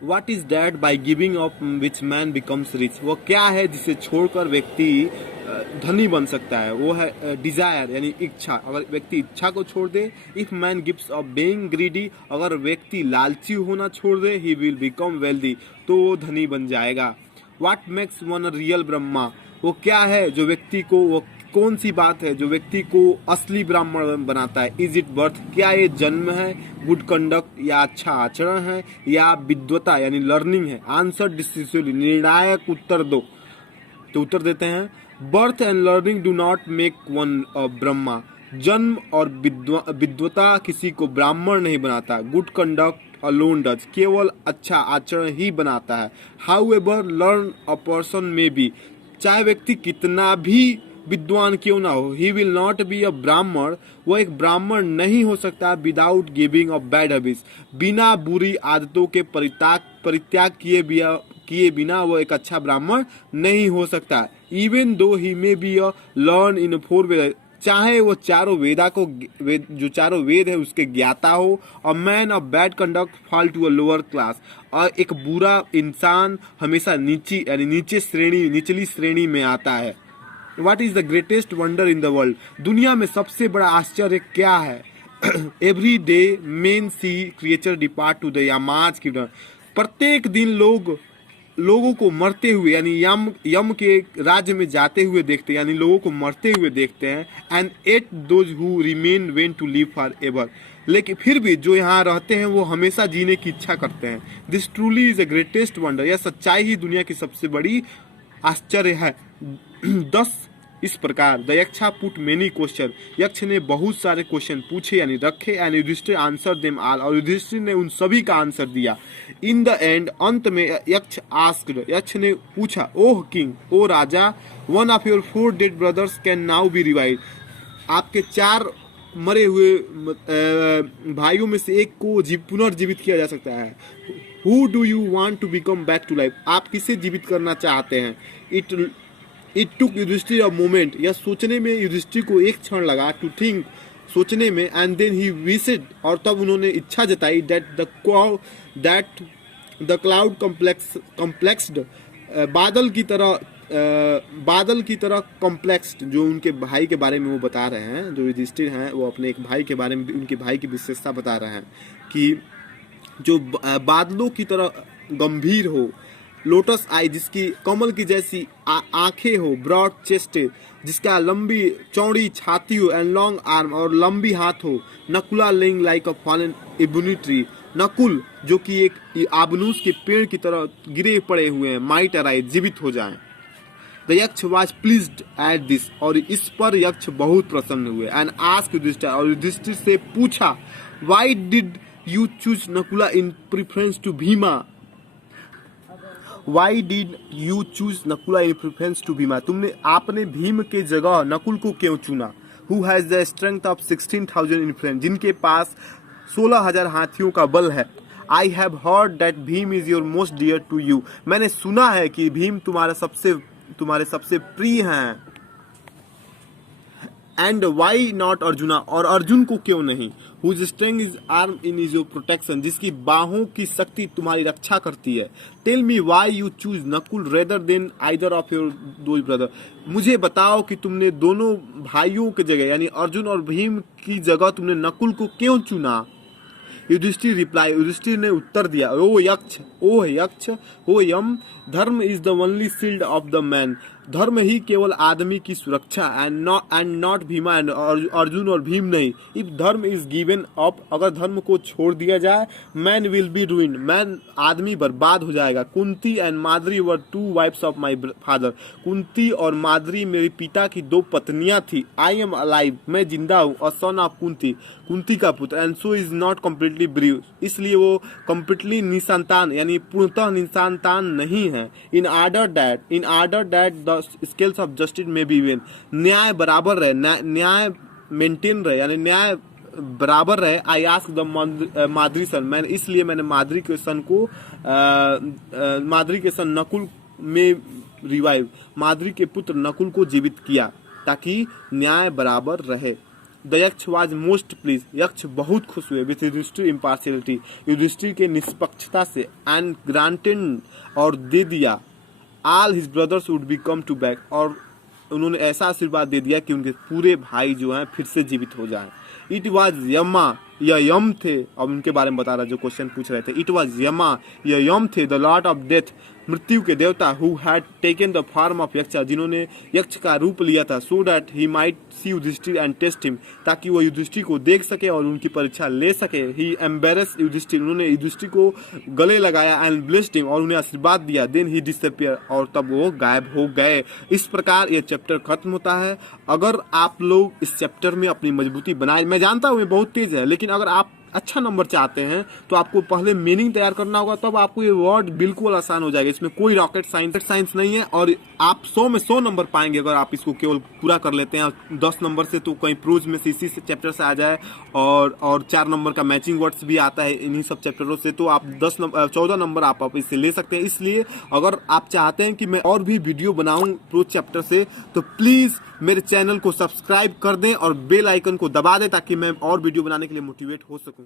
What is that by giving up which man becomes rich? वो क्या है जिसे छोड़कर व्यक्ति धनी बन सकता है? वो है डिजायर यानी इच्छा। अगर व्यक्ति इच्छा को छोड़ दे, if man gives up being greedy, अगर व्यक्ति लालची होना छोड़ दे, ही विल बिकम वेल्दी, तो वो धनी बन जाएगा। What makes one a real Brahma? वो क्या है जो व्यक्ति को, वो कौन सी बात है जो व्यक्ति को असली ब्राह्मण बनाता है? Is it birth? क्या ये जन्म है? गुड कंडक्ट या अच्छा आचरण है? या विद्वता यानी लर्निंग है? आंसर डिसिसिवली, निर्णायक उत्तर दो। तो उत्तर देते हैं, birth and learning do not make one a Brahma. जन्म और विद्वता किसी को ब्राह्मण नहीं बनाता। गुड कंडक्ट अलोन डज, केवल अच्छा आचरण ही बनाता है। How ever learn a person में बी, चाहे व्यक्ति कितना भी विद्वान क्यों ना हो, he will not be a ब्राह्मण, वो एक ब्राह्मण नहीं हो सकता without giving a bad habits, बिना बुरी आदतों के परित्याग किए बिना वो एक अच्छा ब्राह्मण नहीं हो सकता। Even though he may be a learn in four Veda, चाहे वो चारों जो चारों वेद है उसके ज्ञाता हो। A man of bad conduct fall to a lower class, और एक बुरा इंसान हमेशा निचली श्रेणी में आता है। What is the greatest wonder in the world? दुनिया में सबसे बड़ा आश्चर्य क्या है? Every day men see creature depart to the Yama's kingdom, प्रत्येक दिन लोगों को मरते हुए यानी यम के राज्य में जाते हुए देखते हैं, यानी लोगों को मरते हुए देखते हैं। And at those who remain want to live for ever, लेकिन फिर भी जो यहाँ रहते हैं वो हमेशा जीने की इच्छा करते हैं। This truly is the greatest wonder, यह सच्चाई ही दुनिया की सबसे बड़ी आश्चर्य है। 10 इस प्रकार the Yaksha put many question, Yaksha ने बहुत सारे क्वेश्चन पूछे यानी रखे। And Yudhishthir answer them all, और युधिष्ठिर ने उन सभी का आंसर दिया। इन द एंड, अंत में यक्ष आस्क्ड, यक्ष ने पूछा, ओह किंग, ओ राजा, one of your 4 dead brothers can now be revive, आपके 4 मरे हुए भाइयों में से एक को पुनर्जीवित किया जा सकता है। Who do you want to become back to life, आप किसे जीवित करना चाहते हैं? It took Yudhishthir a moment, यह सोचने में युधिष्ठिर को एक क्षण लगा। टू थिंक, सोचने में। एंड देन ही विशड, और तब उन्होंने इच्छा जताई। दैट द क्लाउड कॉम्प्लेक्स्ड, बादल की तरह कॉम्प्लेक्स्ड, जो उनके भाई के बारे में वो बता रहे हैं, जो युधिष्ठिर हैं वो अपने एक भाई के बारे में, उनके भाई की विशेषता बता रहे हैं कि जो बादलों की तरह गंभीर हो। लोटस आई, जिसकी कमल की जैसी आंखें हो। ब्रॉड चेस्ट, जिसका लंबी चौड़ी छाती हो। एंड लॉन्ग आर्म, और लंबी हाथ हो। नकुला लेइंग लाइक अ फॉलन एबनी ट्री, नकुल जो कि एक आबनूस के पेड़ की तरह गिरे पड़े हुए हैं। माइट अराइज, जीवित हो जाएं। द यक्ष वॉज प्लीज्ड एट दिस, और इस पर यक्ष बहुत प्रसन्न हुए। एंड आस्क्ड युधिष्ठिर, और युधिष्ठिर से पूछा, why did you choose Nakula in preference to Bhima? Why did you choose Nakula in preference to Bhima? आपने भीम के जगह नकुल को क्यों चुना? Who has the strength of 16,000 influence, जिनके पास 16,000 हाथियों का बल है। I have heard that Bhim is your most dear to you, मैंने सुना है कि भीम तुम्हारे सबसे प्रिय हैं। एंड वाई नॉट अर्जुना, और अर्जुन को क्यों नहीं? Whose strength is arm in is your protection, जिसकी बाहों की शक्ति तुम्हारी रक्षा करती है। Tell me why you choose Nakul rather than either of your two brother, मुझे बताओ कि तुमने दोनों भाइयों की जगह यानी अर्जुन और भीम की जगह तुमने नकुल को क्यों चुना? युधिष्ठिर रिप्लाई, युधिष्ठिर ने उत्तर दिया, ओ यक्ष, ओ यम, धर्म is the only shield of the man, धर्म ही केवल आदमी की सुरक्षा। And not Bhima, and Arjun और भीम नहीं। इफ धर्म इज गिवन अप, अगर धर्म को छोड़ दिया जाए, man will be ruined, man आदमी बर्बाद हो जाएगा। Kunti and Madri were 2 wifes of my father, Kunti और माद्री मेरे पिता की 2 पत्नियां थी। आई एम अलाइव, मैं जिंदा हूँ। अ सन ऑफ कुंती का पुत्र। And so is not completely brave, इसलिए वो कम्प्लीटली निसंतान यानी पूर्णतः निसंतान नहीं है। In order that the scales of justice may be even, न्याय बराबर रहे, न्याय मेंटेन रहे यानी न्याय बराबर रहे। आई आस्क द माद्री सन, मैंने माद्री के सन नकुल में रिवाइव, माद्री के पुत्र नकुल को जीवित किया ताकि न्याय बराबर रहे। द यक्ष वाज मोस्ट प्लीज, यक्ष बहुत खुश हुए विथ युधिष्ठिर इम्पार्शियलिटी, युधिष्ठिर के निष्पक्षता से, एंड ग्रांटेड और दे दिया, all his brothers would be come to back, और उन्होंने ऐसा आशीर्वाद दे दिया कि उनके पूरे भाई जो हैं फिर से जीवित हो जाएं। इट वॉज यमा, यह यम थे, अब उनके बारे में बता रहा जो क्वेश्चन पूछ रहे थे। इट वॉज यमा, यह यम थे, द लॉर्ड ऑफ डेथ, मृत्यु के देवता, who had taken the form of Yaksha, जिन्होंने यक्ष का रूप लिया था, so that he might see Yudhishthir and test him, ताकि वो युधिष्ठिर को देख सके और उनकी परीक्षा ले सके। ही एम्बेरस युधिष्ठिर, उन्होंने युधिष्ठिर को गले लगाया, एंड ब्लेस्ड हिम, और उन्हें आशीर्वाद दिया। देन ही डिसअपियर, और तब वो गायब हो गए। इस प्रकार ये चैप्टर खत्म होता है। अगर आप लोग इस चैप्टर में अपनी मजबूती बनाए, मैं जानता हूँ ये बहुत तेज है, लेकिन अगर आप अच्छा नंबर चाहते हैं तो आपको पहले मीनिंग तैयार करना होगा, तब आपको ये वर्ड बिल्कुल आसान हो जाएगा। इसमें कोई रॉकेट साइंस नहीं है, और आप 100 में 100 नंबर पाएंगे अगर आप इसको केवल पूरा कर लेते हैं। 10 नंबर से तो कहीं प्रोज में से इसी से चैप्टर से आ जाए, और 4 नंबर का मैचिंग वर्ड्स भी आता है इन्हीं सब चैप्टरों से, तो आप 14 नंबर आप इससे ले सकते हैं। इसलिए अगर आप चाहते हैं कि मैं और भी वीडियो बनाऊं प्रोज चैप्टर से, तो प्लीज मेरे चैनल को सब्सक्राइब कर दें और बेल आइकन को दबा दें, ताकि मैं और वीडियो बनाने के लिए मोटिवेट हो सकूं।